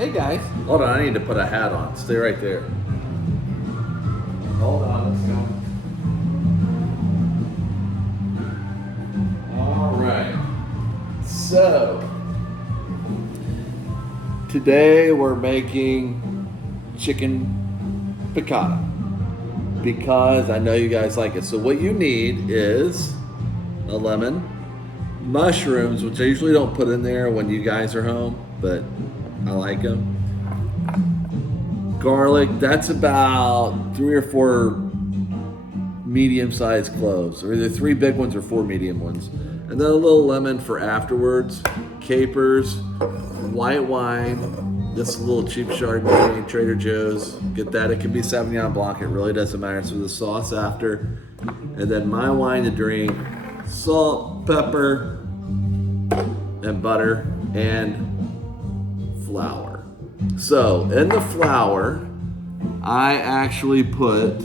Hey guys. Hold on, I need to put a hat on. Stay right there. Hold on, let's go. All right. So, today we're making chicken piccata because I know you guys like it. So what you need is a lemon, mushrooms, which I usually don't put in there when you guys are home, but I like them. Garlic, that's about 3 or 4 medium-sized cloves, or either 3 big ones or 4 medium ones. And then a little lemon for afterwards. Capers, white wine, this little cheap Chardonnay, Trader Joe's. Get that, it can be Sauvignon Blanc, it really doesn't matter. So the sauce after. And then my wine to drink, salt, pepper, and butter, and flour. So in the flour, I actually put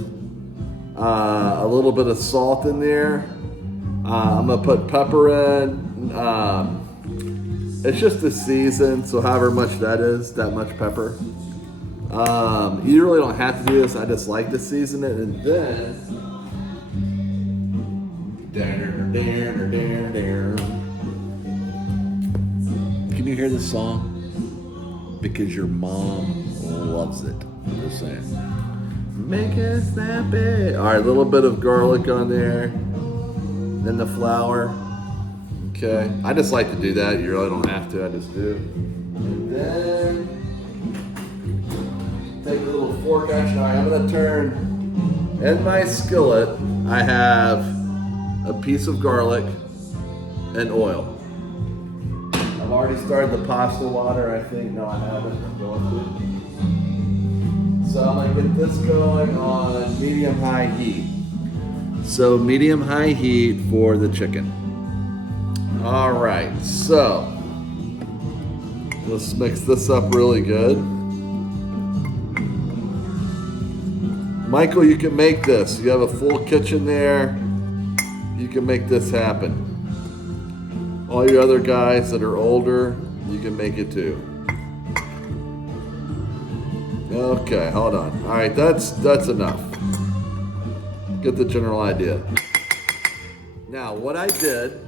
a little bit of salt in there. I'm gonna put pepper in. It's just a season, so however much that is, that much pepper. You really don't have to do this. I just like to season it, and then can you hear this song? Because your mom loves it. I'm just saying. Make it snappy. All right, a little bit of garlic on there. Then the flour. Okay. I just like to do that. You really don't have to. I just do. And then take a little fork action. All right, I'm going to turn. In my skillet, I have a piece of garlic and oil. I've already started the pasta water, I think. No, I haven't. I'm going to. So I'm going to get this going on medium-high heat. So medium-high heat for the chicken. All right, so let's mix this up really good. Michael, you can make this. You have a full kitchen there. You can make this happen. All you other guys that are older, you can make it too. Okay, hold on. All right, that's enough. Get the general idea. Now, what I did,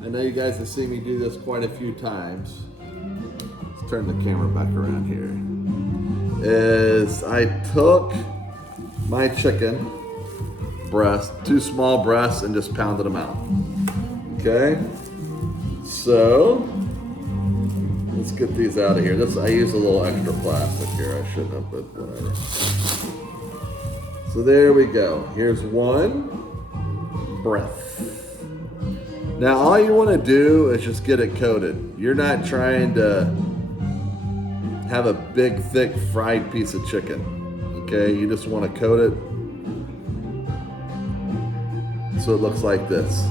I know you guys have seen me do this quite a few times. Let's turn the camera back around here. Is I took my chicken breast, 2 small breasts, and just pounded them out. Okay? So, let's get these out of here. I use a little extra plastic here. I shouldn't have, but whatever. So there we go. Here's 1 breath. Now all you want to do is just get it coated. You're not trying to have a big, thick, fried piece of chicken. Okay? You just want to coat it so it looks like this.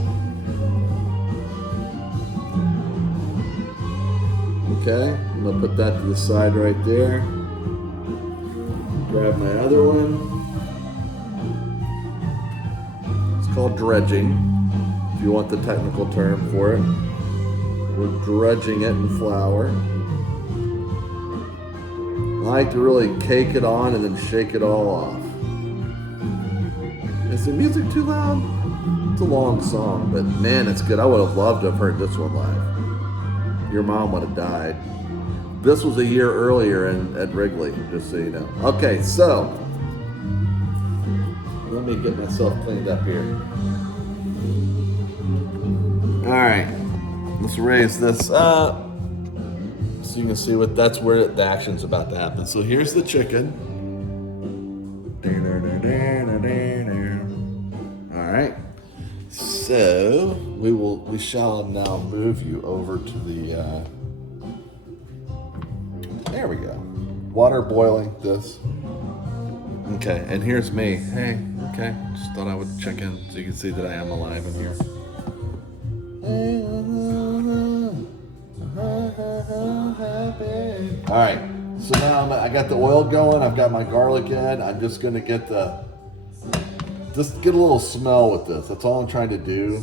Okay, I'm gonna put that to the side right there. Grab my other one. It's called dredging, if you want the technical term for it. We're dredging it in flour. I like to really cake it on and then shake it all off. Is the music too loud? It's a long song, but man, it's good. I would have loved to have heard this one live. Your mom would have died. This was a year earlier at Wrigley, just so you know. Okay, so let me get myself cleaned up here. All right, let's raise this up so you can see that's where the action's about to happen. So here's the chicken. All right. So we shall now move you over to the there we go. Water boiling this. Okay, and here's me. Hey, okay. Just thought I would check in so you can see that I am alive in here. Alright, so now I got the oil going, I've got my garlic in. I'm just gonna just get a little smell with this. That's all I'm trying to do.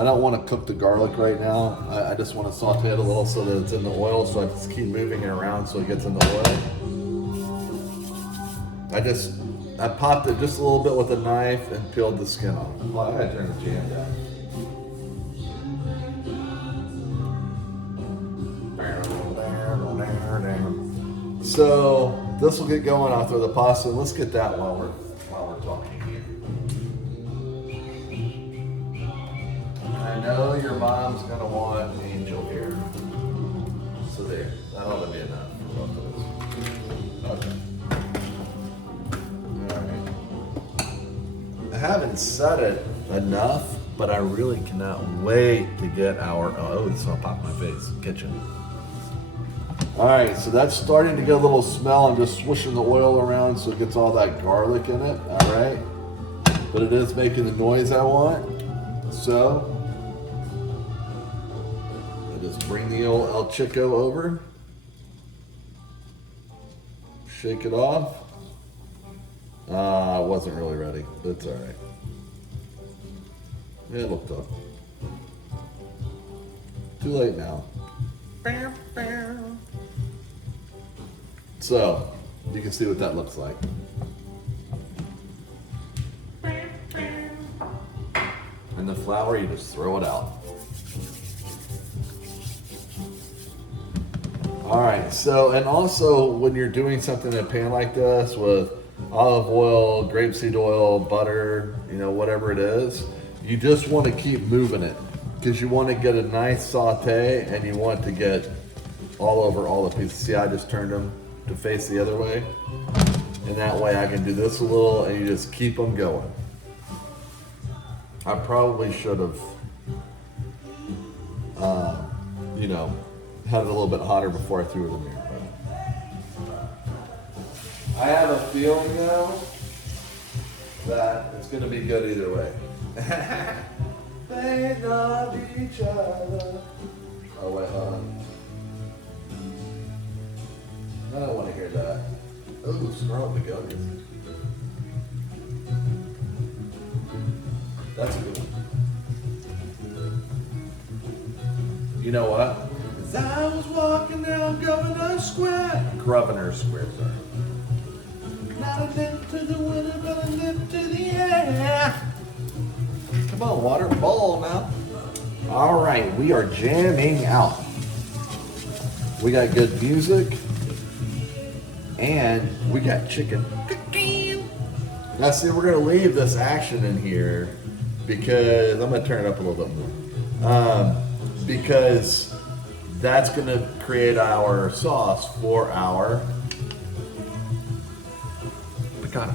I don't want to cook the garlic right now. I just want to saute it a little so that it's in the oil, so I just keep moving it around so it gets in the oil. I popped it just a little bit with a knife and peeled the skin off. Well, I gotta turn the jam down. So this will get going. I'll throw the pasta. Let's get that while we're talking here. I know your mom's gonna want Angel here. So there, that ought to be enough for both of us. Okay. All right. I haven't said it enough, but I really cannot wait to get our. Oh, this will pop in my face. Kitchen. All right, so that's starting to get a little smell. I'm just swishing the oil around so it gets all that garlic in it. All right, but it is making the noise I want. So I just bring the old El Chico over, shake it off. I wasn't really ready. That's all right. It looked up. Too late now. So, you can see what that looks like. And the flour, you just throw it out. All right, so, and also when you're doing something in a pan like this with olive oil, grapeseed oil, butter, whatever it is, you just want to keep moving it because you want to get a nice saute and you want to get all over all the pieces. See, I just turned them to face the other way, and that way I can do this a little and you just keep them going. I probably should have had it a little bit hotter before I threw it in there, but I have a feeling though that it's going to be good either way. They love each other. Oh wait, hold on. I don't want to hear that. Ooh, Scarlet Begonias. That's a good one. You know what? As I was walking down Governor Square. Grosvenor Square, sorry. Not a dip to the window, but a dip to the air. Come on, water, ball now. All right, we are jamming out. We got good music. And we got chicken. Now see, we're gonna leave this action in here because I'm gonna turn it up a little bit more. Because that's gonna create our sauce for our piccata.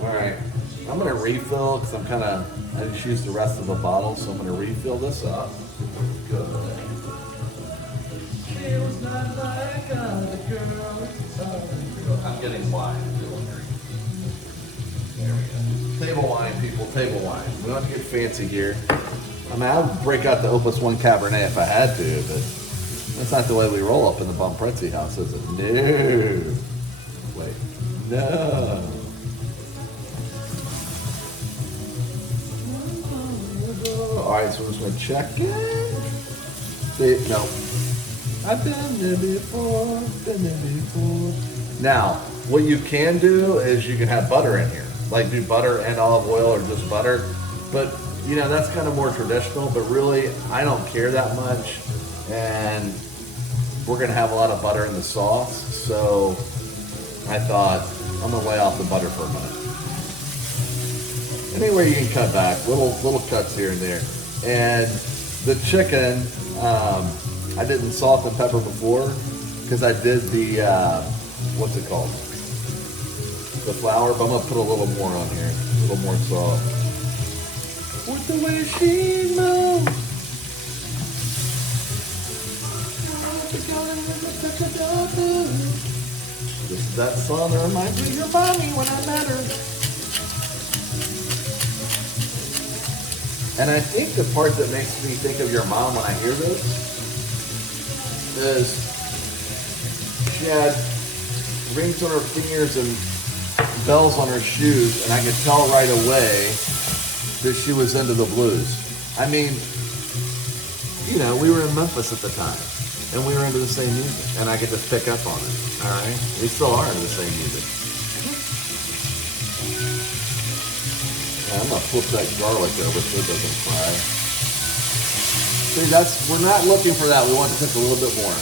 All right, I'm gonna refill because I just used the rest of the bottle, so I'm gonna refill this up. Good. It was not like other girls. I'm getting wine. There we go. Table wine, people. Table wine. We don't have to get fancy here. I mean, I would break out the Opus 1 Cabernet if I had to, but that's not the way we roll up in the Bomprezzi house, is it? No. Wait. No. All right, so we're just going to check it. See, no. I've been there before, Now, what you can do is you can have butter in here. Like do butter and olive oil or just butter. But, that's kind of more traditional. But really, I don't care that much. And we're going to have a lot of butter in the sauce. So I thought, I'm going to lay off the butter for a minute. Anyway, you can cut back. Little cuts here and there. And the chicken... I didn't salt and pepper before because I did the, what's it called? The flour, but I'm going to put a little more on here. A little more salt. With the way she moves. This is that song that reminds me of your mommy when I met her. And I think the part that makes me think of your mom when I hear this is she had rings on her fingers and bells on her shoes, and I could tell right away that she was into the blues. I mean, you know, we were in Memphis at the time, and we were into the same music, and I could just pick up on it. All right, we still are into the same music. Yeah, I'm gonna flip that garlic over so it doesn't fry. See, we're not looking for that. We want to cook a little bit more.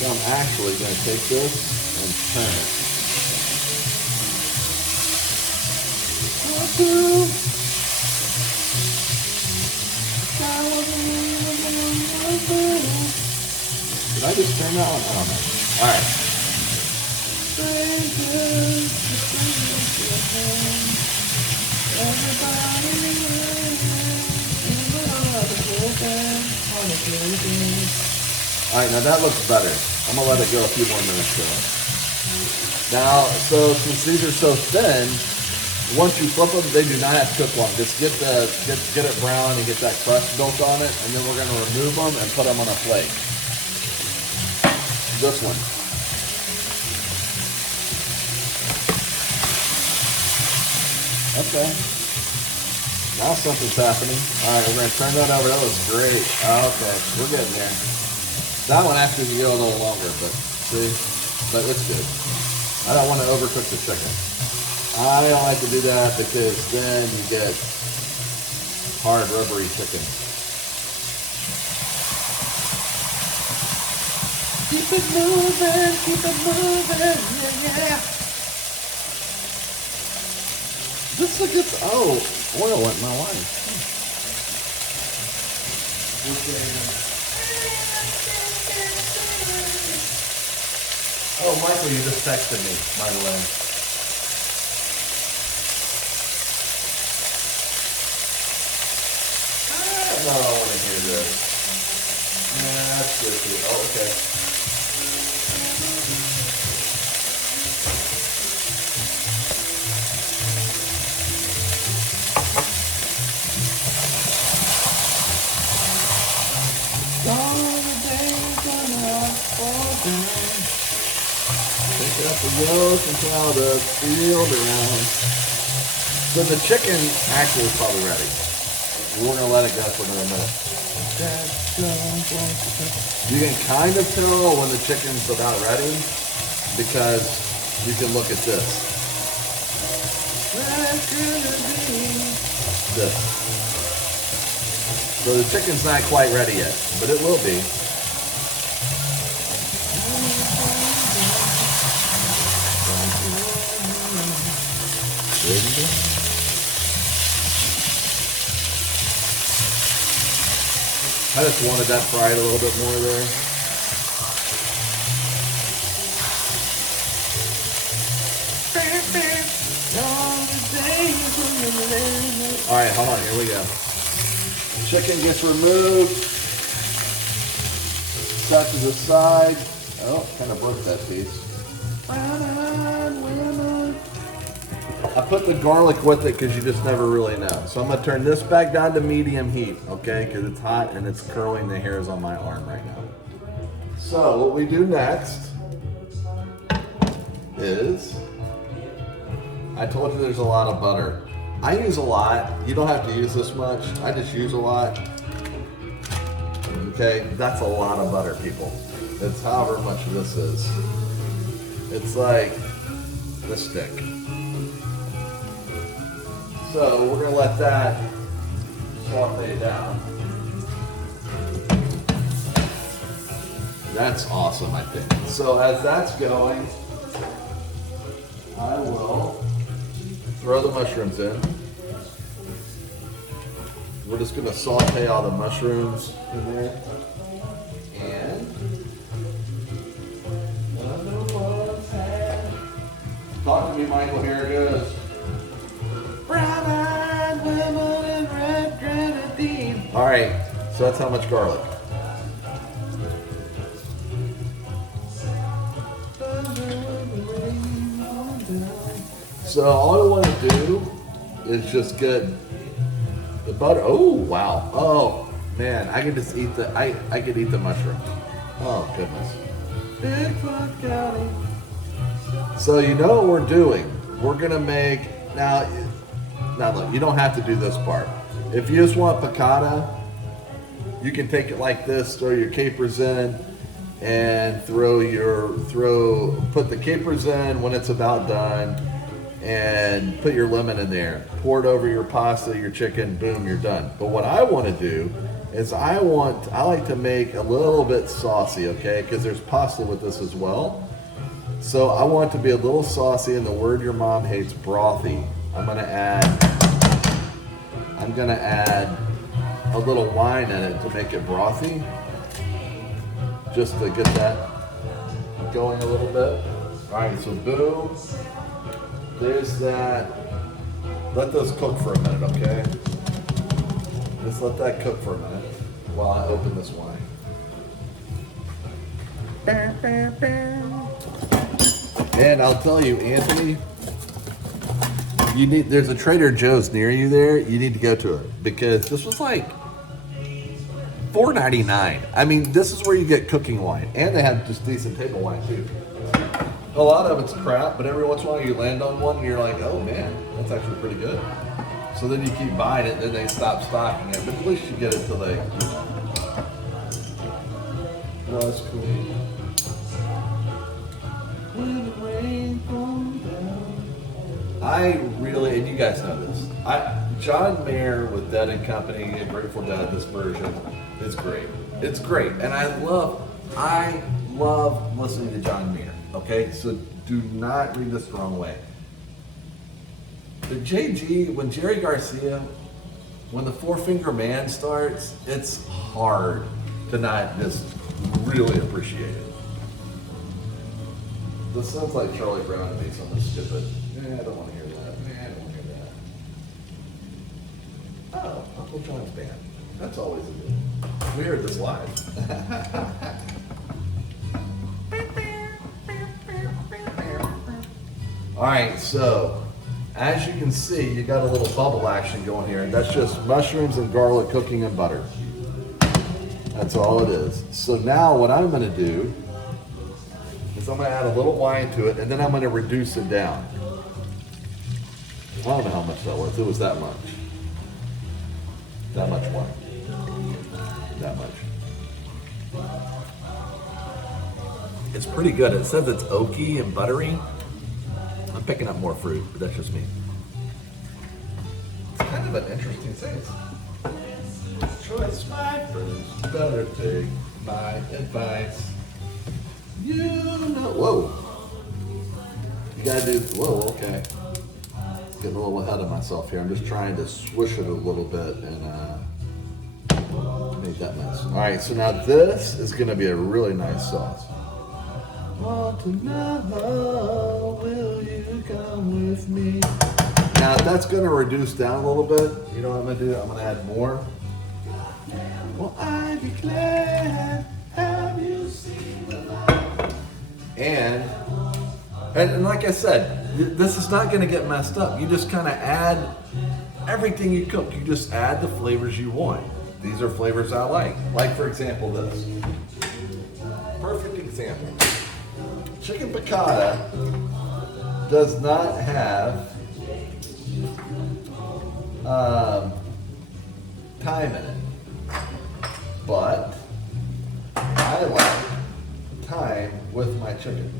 So I'm actually gonna take this and turn it. Did I just turn that one? I don't know. All right. All right, now that looks better. I'm gonna let it go a few more minutes though. Now, so since these are so thin, once you flip them, they do not have to cook long. Just get it brown and get that crust built on it, and then we're gonna remove them and put them on a plate. This one. Okay. Now something's happening. All right, we're gonna turn that over. That looks great. Okay, we're getting there. That one actually can go a little longer, but see, but it's good. I don't want to overcook the chicken. I don't like to do that because then you get hard, rubbery chicken. Keep it moving, yeah. This gets, oil went my way. Oh, Michael, you just texted me, by the way. No, I want to hear this. Nah, that's good too. Oh, okay. Pick up the yolk and tell the field around. So the chicken actually is probably ready. We're gonna let it go for another minute. You can kind of tell when the chicken's about ready because you can look at this. This. So the chicken's not quite ready yet, but it will be. I just wanted that fried a little bit more there. All right, hold on, here we go. Chicken gets removed, set to the side. Oh, kind of broke that piece. I put the garlic with it because you just never really know. So I'm gonna turn this back down to medium heat, okay? Because it's hot and it's curling the hairs on my arm right now. So what we do next is, I told you there's a lot of butter. I use a lot. You don't have to use this much. I just use a lot. Okay, that's a lot of butter, people. It's however much this is. It's like this thick. So we're gonna let that saute down. That's awesome, I think. So as that's going, I will throw the mushrooms in. We're just gonna saute all the mushrooms in there. And talk to me, Michael, here it goes. Brown-eyed women and red grenadine. All right, so that's how much garlic. So all I want to do is just get the butter. Oh wow! Oh man, I could just eat the. I could eat the mushroom. Oh goodness. So you know what we're doing? We're gonna make now. Now look, you don't have to do this part. If you just want piccata, you can take it like this, throw your capers in, and put the capers in when it's about done, and put your lemon in there. Pour it over your pasta, your chicken, boom, you're done. But what I want to do is I like to make a little bit saucy, okay? Because there's pasta with this as well. So I want it to be a little saucy, and the word your mom hates, brothy. I'm gonna add a little wine in it to make it brothy, just to get that going a little bit. All right, so boom, there's that. Let those cook for a minute, okay? Just let that cook for a minute while I open this wine. And I'll tell you, Anthony, there's a Trader Joe's near you there. You need to go to it because this was like $4.99. I mean, this is where you get cooking wine, and they have just decent table wine too. A lot of it's crap, but every once in a while you land on one and you're like, oh man, that's actually pretty good. So then you keep buying it, then they stop stocking it, but at least you get it till they. Well, that's cool. When the rain comes down. I really, and you guys know this, John Mayer with Dead and Company and Grateful Dead, this version is great. It's great, and I love listening to John Mayer. Okay, so do not read this the wrong way. The JG, when Jerry Garcia, when the Four Finger Man starts, it's hard to not just really appreciate it. This sounds like Charlie Brown to me, so I'm gonna skip it. I don't want to hear that. I don't want to hear that. Oh, Uncle John's band. That's always a good. We heard this live. All right, so as you can see, you got a little bubble action going here, and that's just mushrooms and garlic cooking in butter. That's all it is. So now what I'm gonna do is I'm gonna add a little wine to it, and then I'm gonna reduce it down. I don't know how much that was. It was that much. That much wine. That much. It's pretty good. It says it's oaky and buttery. I'm picking up more fruit, but that's just me. It's kind of an interesting taste. Choice my fruits, better take my advice. You know, whoa. You gotta do, whoa, okay. Getting a little ahead of myself here. I'm just trying to swish it a little bit and make that mess. All right, so now this is gonna be a really nice sauce. Want to know, will you come with me? Now that's gonna reduce down a little bit. You know what I'm gonna do? I'm gonna add more. Well, I declare, have you seen the light? And like I said, this is not gonna get messed up. You just kind of add everything you cook. You just add the flavors you want. These are flavors I like. Like for example, this. Perfect example. Chicken piccata does not have thyme in it, but I like thyme with my chicken.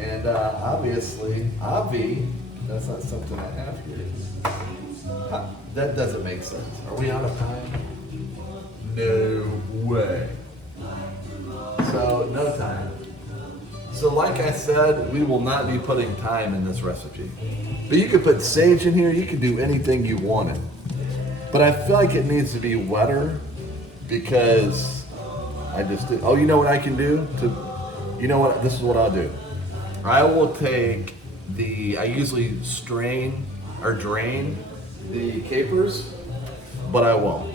And obviously, that's not something I have here. That doesn't make sense. Are we out of time? No way. So, no thyme. So like I said, we will not be putting thyme in this recipe. But you could put sage in here, you could do anything you wanted. But I feel like it needs to be wetter because I just did. Oh, you know what I can do? You know what, this is what I'll do. I will take I usually strain or drain the capers, but I won't.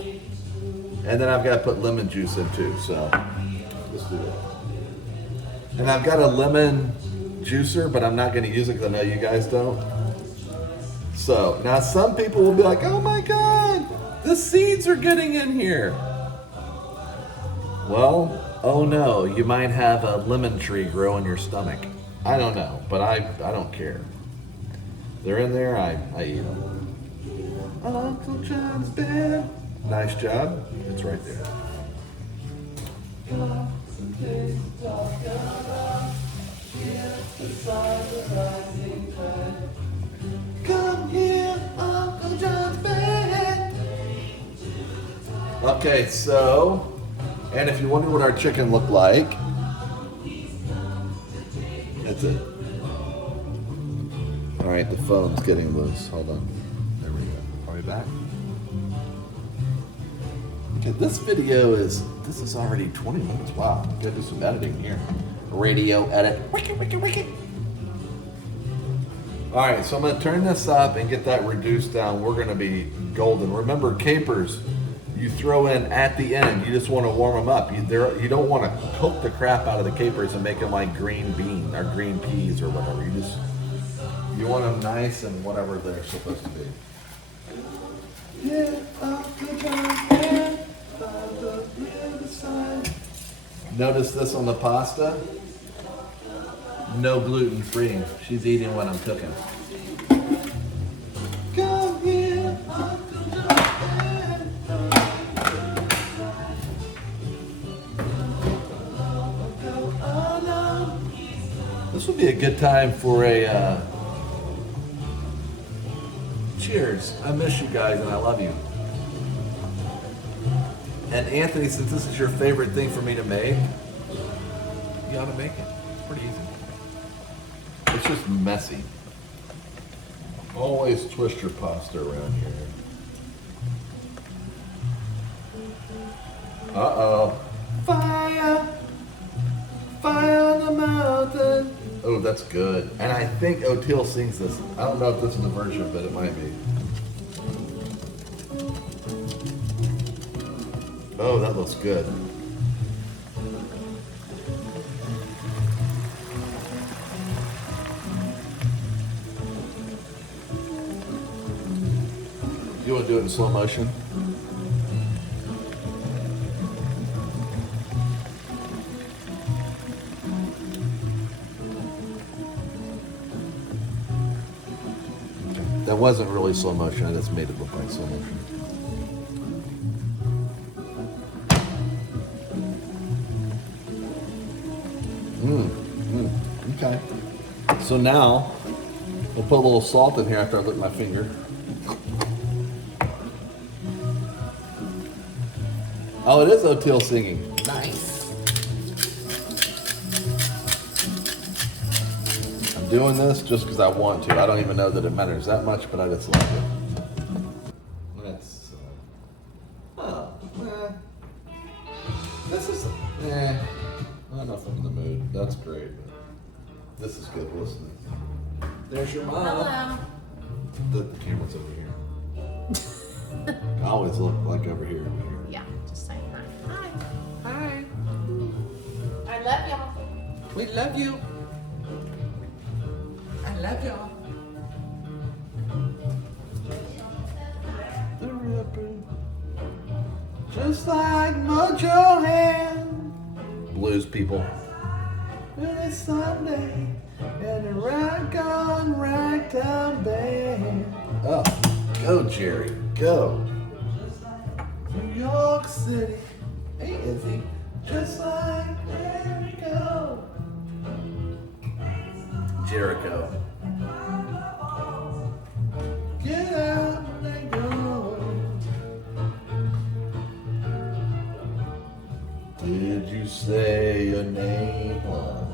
And then I've got to put lemon juice in too, so let's do it. And I've got a lemon juicer, but I'm not going to use it because I know you guys don't. So now some people will be like, oh my God, the seeds are getting in here. Well, oh no, you might have a lemon tree grow in your stomach. I don't know, but I don't care. They're in there, I eat them. Uncle John's bed. Nice job. It's right there. Come here, Uncle John's bed. Okay, so, and if you wonder what our chicken looked like, that's it. All right, the phone's getting loose. Hold on. There we go. Are we back? Okay, this is already 20 minutes. Wow, gotta do some editing here. Radio edit. Wiki, wiki, wiki. All right, so I'm gonna turn this up and get that reduced down. We're gonna be golden. Remember, capers, you throw in at the end. You just want to warm them up. You don't want to cook the crap out of the capers and make them like green bean or green peas or whatever. You want them nice and whatever they're supposed to be. Yeah, notice this on the pasta. No gluten free. She's eating what I'm cooking. Come here, this would be a good time for a cheers. I miss you guys and I love you. And Anthony, since this is your favorite thing for me to make, you ought to make it. It's pretty easy. It's just messy. Always twist your pasta around here. Uh-oh. Fire! Fire on the mountain! Oh, that's good. And I think Oteil sings this. I don't know if this is a version, but it might be. Oh, that looks good. You want to do it in slow motion? That wasn't really slow motion. I just made it look like slow motion. Okay. So now, we'll put a little salt in here after I lick my finger. Oh, it is Oteil singing. Nice. I'm doing this just because I want to. I don't even know that it matters that much, but I just like it. Let's. This is. I don't know if I'm in the mood. That's great. But this is good listening. There's your mom. Hello. The camera's over here. I always look like over here. Yeah, just say hi. Hi. Hi. I love y'all. We love you. I love y'all. The Ripper, just like Mojo Hand. Blues people. When it's Sunday and the rock on ragtime band. Oh, go Jerry, go. New York City, hey Izzy, just like Jericho. Jericho. Get out and go. Did you say your name was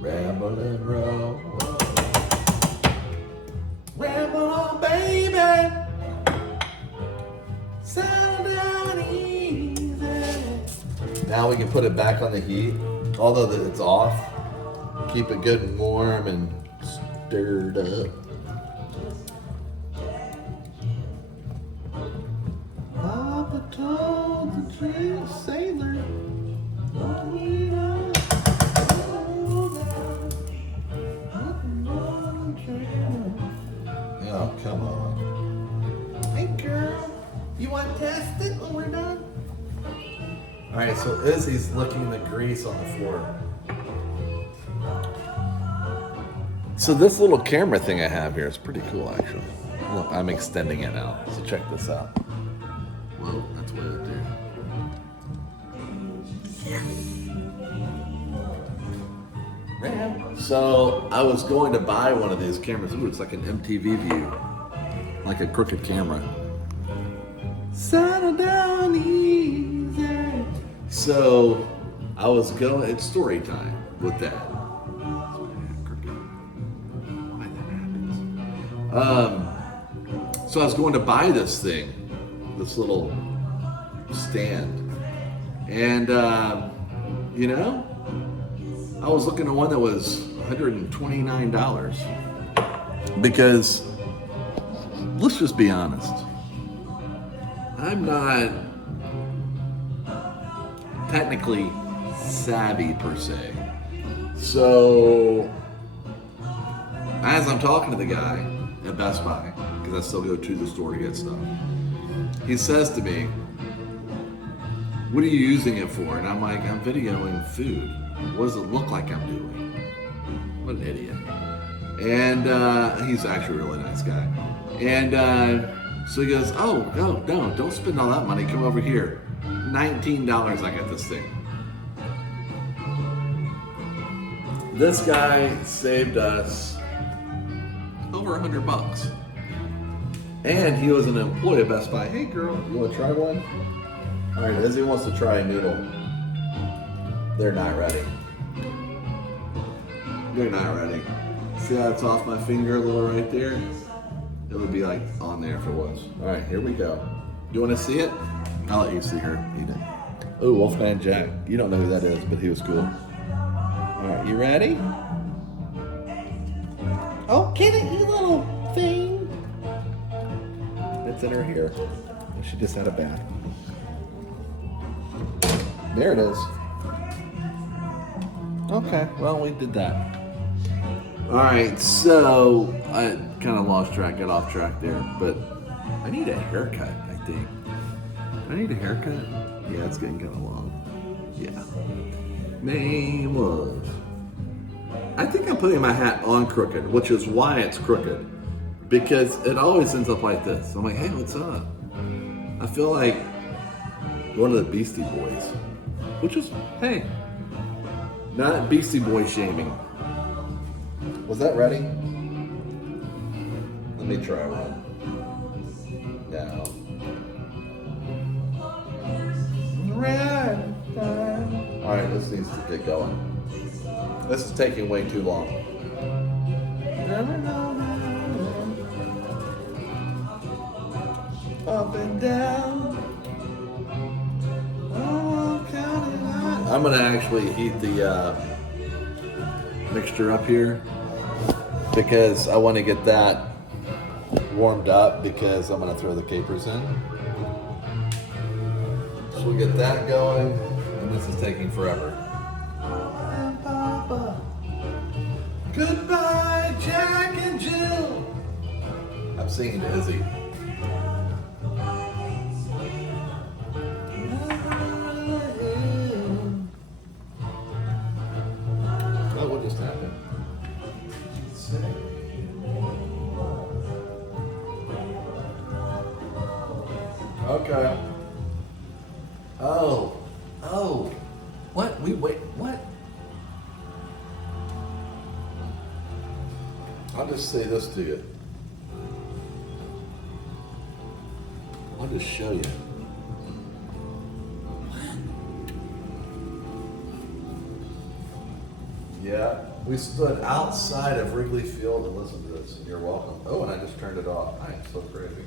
Ramblin' Road? Ramble on, baby. Settle down easy. Now we can put it back on the heat, although it's off. Keep it good and warm and stirred up. Papa told the tree sailor. Oh, come on. Hey, girl. You want to test it when we're done? All right, so Izzy's licking the grease on the floor. So this little camera thing I have here is pretty cool, actually. Look, I'm extending it out. So check this out. Whoa, that's way up there. So I was going to buy one of these cameras. Ooh, it's like an MTV View, like a crooked camera. Settle down easy. So I was going. It's story time with that. So I was going to buy this thing, this little stand, and you know, I was looking at one that was $129 because let's just be honest, I'm not technically savvy per se. So as I'm talking to the guy at Best Buy, because I still go to the store to get stuff, he says to me, "What are you using it for?" And I'm like, "I'm videoing food. What does it look like I'm doing?" What an idiot. And he's actually a really nice guy. And so he goes, "Oh, no, don't spend all that money. Come over here. $19 I got this thing." This guy saved us over $100. And he was an employee of Best Buy. "Hey girl, you want to try one?" All right, Izzy wants to try a noodle. They're not ready. They're not ready. See how it's off my finger a little right there? It would be like on there if it was. All right, here we go. You want to see it? I'll let you see her eat it. Oh, Wolfman Jack. You don't know who that is, but he was cool. All right, you ready? Oh, get it, you little thing. It's in her hair. She just had a bath. There it is. Okay, well, we did that. All right, so I kind of lost track, got off track there, but I need a haircut, I think. I need a haircut? Yeah, it's getting kind of long. Yeah. Name was. I think I'm putting my hat on crooked, which is why it's crooked. Because it always ends up like this. I'm like, "Hey, what's up?" I feel like one of the Beastie Boys. Which is, hey, not Beastie Boy shaming. Was that ready? Let me try one. Now. Alright, this needs to get going. This is taking way too long. Up and down. I'm gonna actually heat the mixture up here because I want to get that warmed up because I'm gonna throw the capers in. So we'll get that going, and this is taking forever. And Papa, goodbye, Jack and Jill. I'm singing to Izzy. What just happened? Okay. Oh. What? Wait, what? I'll just say this to you. I'll just show you. Yeah, we stood outside of Wrigley Field and listened to this. You're welcome. Oh, and I just turned it off. I am so crazy.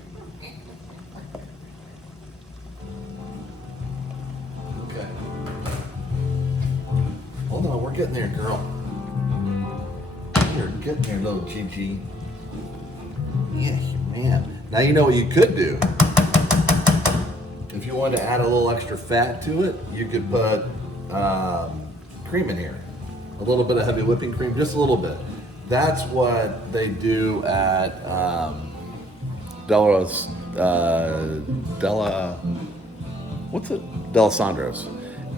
Okay. Hold on, we're getting there, girl. You're getting there, little Gigi. Yeah, man. Now you know what you could do. If you wanted to add a little extra fat to it, you could put cream in here. A little bit of heavy whipping cream, just a little bit. That's what they do at D'Alessandro's.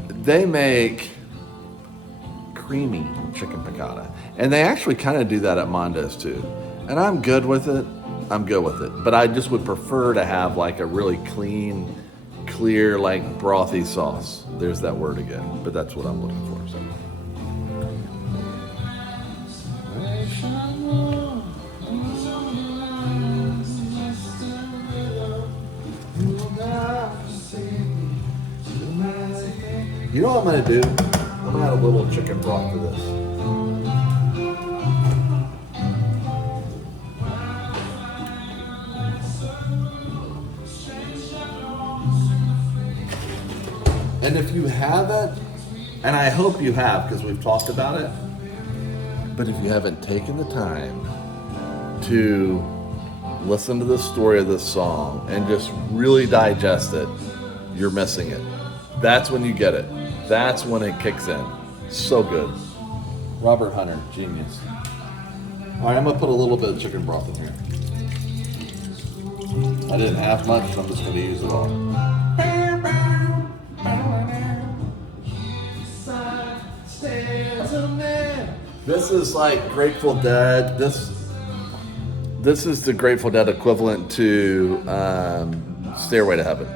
They make creamy chicken piccata. And they actually kind of do that at Mondo's too. And I'm good with it. But I just would prefer to have like a really clean, clear, like brothy sauce. There's that word again, but that's what I'm looking for. So. You know what I'm gonna do? I'm gonna add a little chicken broth to this. And if you haven't, and I hope you have because we've talked about it, but if you haven't taken the time to listen to the story of this song and just really digest it, you're missing it. That's when you get it. That's when it kicks in. So good. Robert Hunter, genius. All right, I'm gonna put a little bit of chicken broth in here. I didn't have much, so I'm just gonna use it all. This is like Grateful Dead. This is the Grateful Dead equivalent to Stairway to Heaven.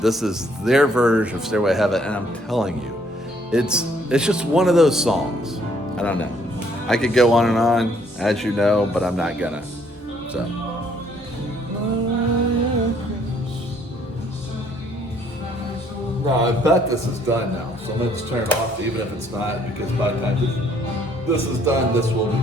This is their version of Stairway to Heaven, and I'm telling you, it's just one of those songs. I don't know. I could go on and on, as you know, but I'm not gonna. So. No, I bet this is done now. So I'm gonna just turn it off, even if it's not, because by the time this is done, this will be.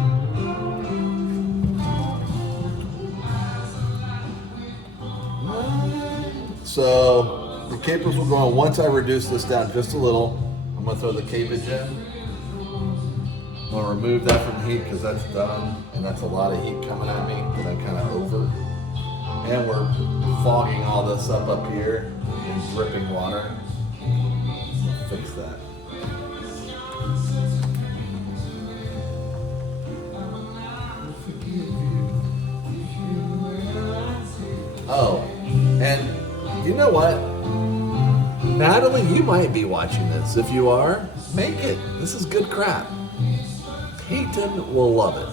So the capers will go on. Once I reduce this down just a little, I'm gonna throw the cabbage in. I'm gonna remove that from the heat because that's done, and that's a lot of heat coming at me that I'm kind of over. And we're fogging all this up here in dripping water. Fix that. Oh, and you know what? Natalie, you might be watching this. If you are, make it. This is good crap. Peyton will love it.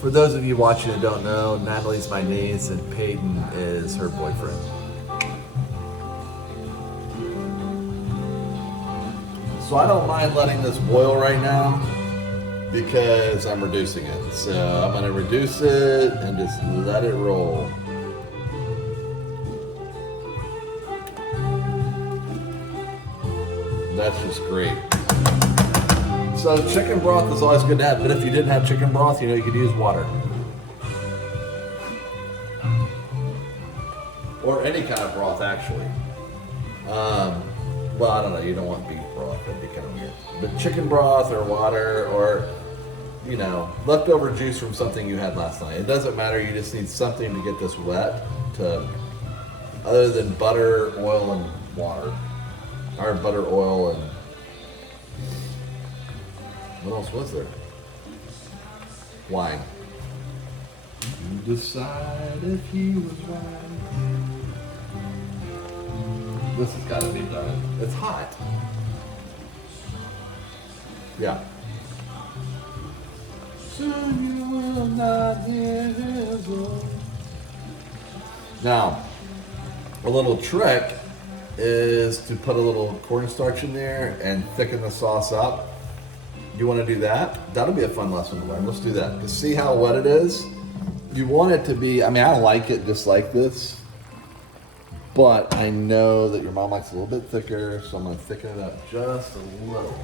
For those of you watching who don't know, Natalie's my niece and Peyton is her boyfriend. So I don't mind letting this boil right now because I'm reducing it. So I'm gonna reduce it and just let it roll. That's just great. So chicken broth is always good to have, but if you didn't have chicken broth, you could use water. Or any kind of broth, actually. Well, I don't know, you don't want beef broth, that'd be kind of weird. But chicken broth or water or, leftover juice from something you had last night. It doesn't matter, you just need something to get this wet, other than butter, oil, and water. Or butter, oil, and what else was there? Wine. You decide if he was right. This has got to be done. It's hot. Yeah. Soon you will not hear his voice. Now, a little trick is to put a little cornstarch in there and thicken the sauce up. You want to do that? That'll be a fun lesson to learn. Let's do that. Because see how wet it is? You want it to be, I like it just like this. But I know that your mom likes a little bit thicker, so I'm going to thicken it up just a little.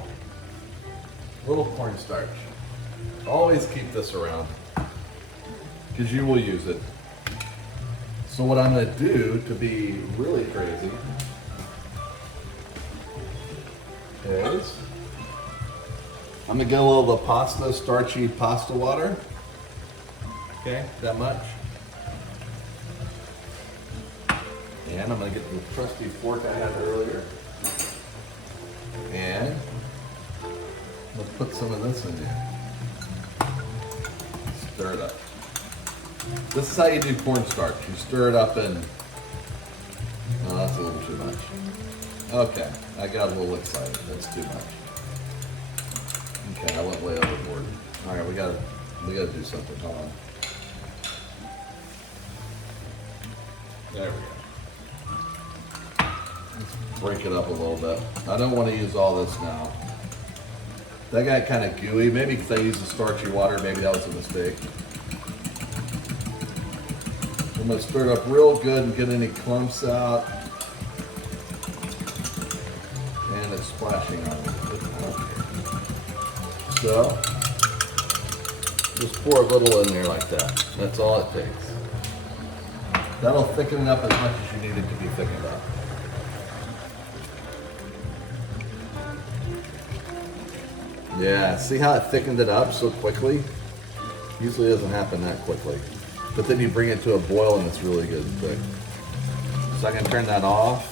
A little cornstarch. Always keep this around because you will use it. So what I'm going to do to be really crazy is I'm going to get a little of the starchy pasta water. Okay, that much. And I'm going to get the trusty fork I had earlier. And let's put some of this in there. Stir it up. This is how you do cornstarch. You stir it up and, oh, that's a little too much. Okay, I got a little excited. That's too much. Okay, I went way overboard. All right, we gotta do something. Hold on. There we go. Let's break it up a little bit. I don't want to use all this now. That got kind of gooey. Maybe because I used the starchy water, maybe that was a mistake. I'm gonna stir it up real good and get any clumps out. And it's splashing on me. So, just pour a little in there like that. That's all it takes. That'll thicken it up as much as you need it to be thickened up. Yeah, see how it thickened it up so quickly? Usually doesn't happen that quickly. But then you bring it to a boil and it's really good and thick. So I can turn that off.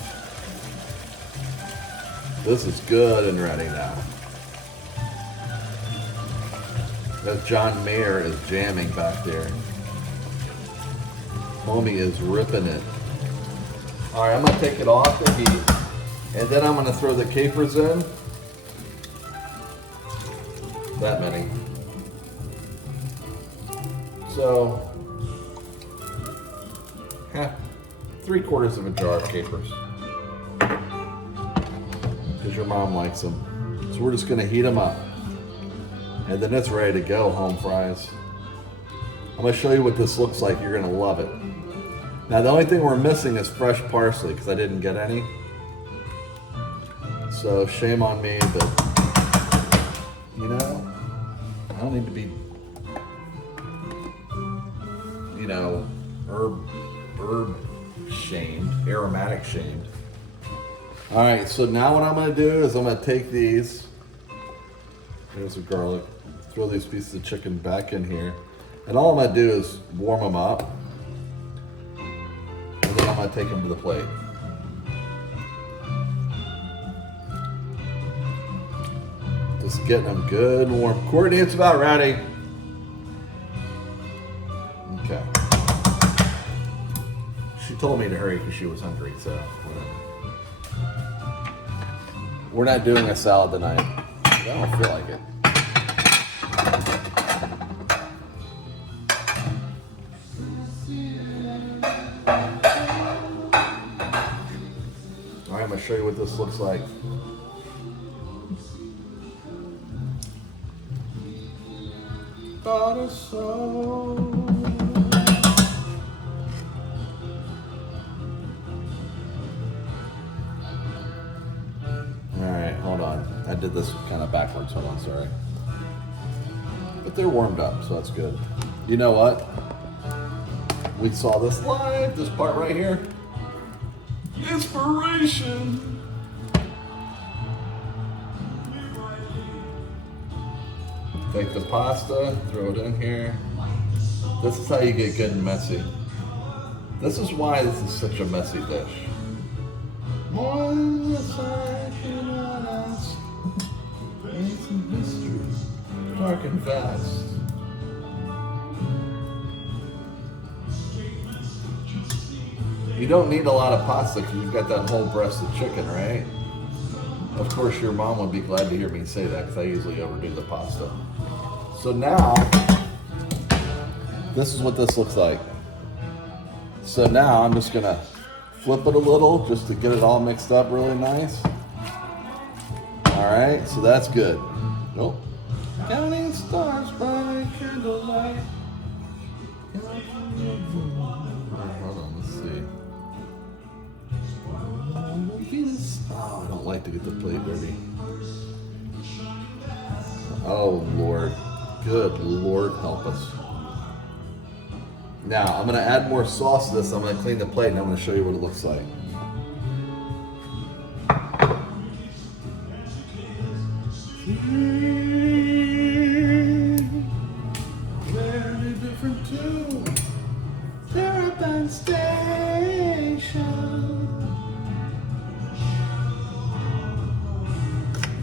This is good and ready now. That John Mayer is jamming back there. Homie is ripping it. All right, I'm gonna take it off the heat, and then I'm gonna throw the capers in. That many. So, 3/4 of a jar of capers, because your mom likes them. So we're just gonna heat them up, and then it's ready to go. Home fries. I'm gonna show you what this looks like. You're gonna love it. Now the only thing we're missing is fresh parsley because I didn't get any. So shame on me, but you know, I don't need to be, you know, herb shamed, aromatic shamed. All right, so now what I'm gonna do is I'm gonna take these, there's the garlic, throw these pieces of chicken back in here, and all I'm gonna do is warm them up, and then I'm gonna take them to the plate. Just getting them good and warm. Courtney, it's about ready. Okay. She told me to hurry because she was hungry, so whatever. We're not doing a salad tonight. I don't feel like it. All right, I'm gonna show you what this looks like. All right, hold on. I did this kind of backwards. Hold on, sorry. But they're warmed up, so that's good. You know what? We saw this live, this part right here. Inspiration. Take the pasta, throw it in here. This is how you get good and messy. This is why this is such a messy dish. More than the second on us. It's some history. Dark and fast. You don't need a lot of pasta because you've got that whole breast of chicken, right? Of course, your mom would be glad to hear me say that because I usually overdo the pasta. So now, this is what this looks like. So now I'm just gonna flip it a little just to get it all mixed up really nice. All right, so that's good. Nope. Counting stars by candlelight. Hold on, let's see. Oh, I don't like to get the plate dirty. Oh, Lord. Good Lord, help us. Now, I'm going to add more sauce to this. I'm going to clean the plate, and I'm going to show you what it looks like. Very different too. Terrapin Station.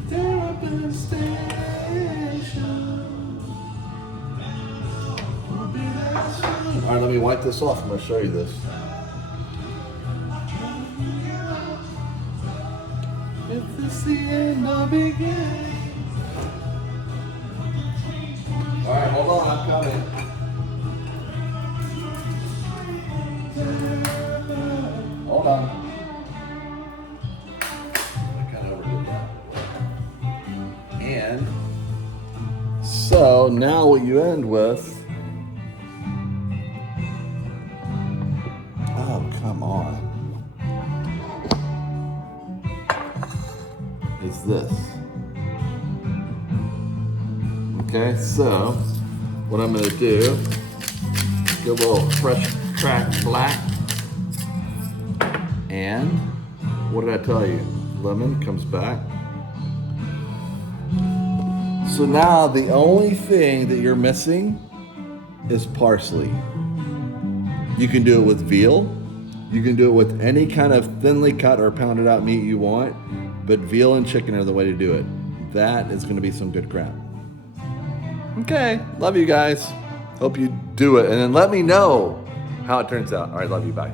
Terrapin Station. All right, let me wipe this off. I'm going to show you this. If this the end, I'll begin. All right, hold on, I'm coming. Hold on. I kind of overdid that. And so now what you end with. Oh, come on. Is this. Okay, so what I'm gonna do, get a little fresh cracked black. And what did I tell you? Lemon comes back. So now the only thing that you're missing is parsley. You can do it with veal. You can do it with any kind of thinly cut or pounded out meat you want, but veal and chicken are the way to do it. That is gonna be some good crap. Okay, love you guys. Hope you do it, and then let me know how it turns out. All right, love you, bye.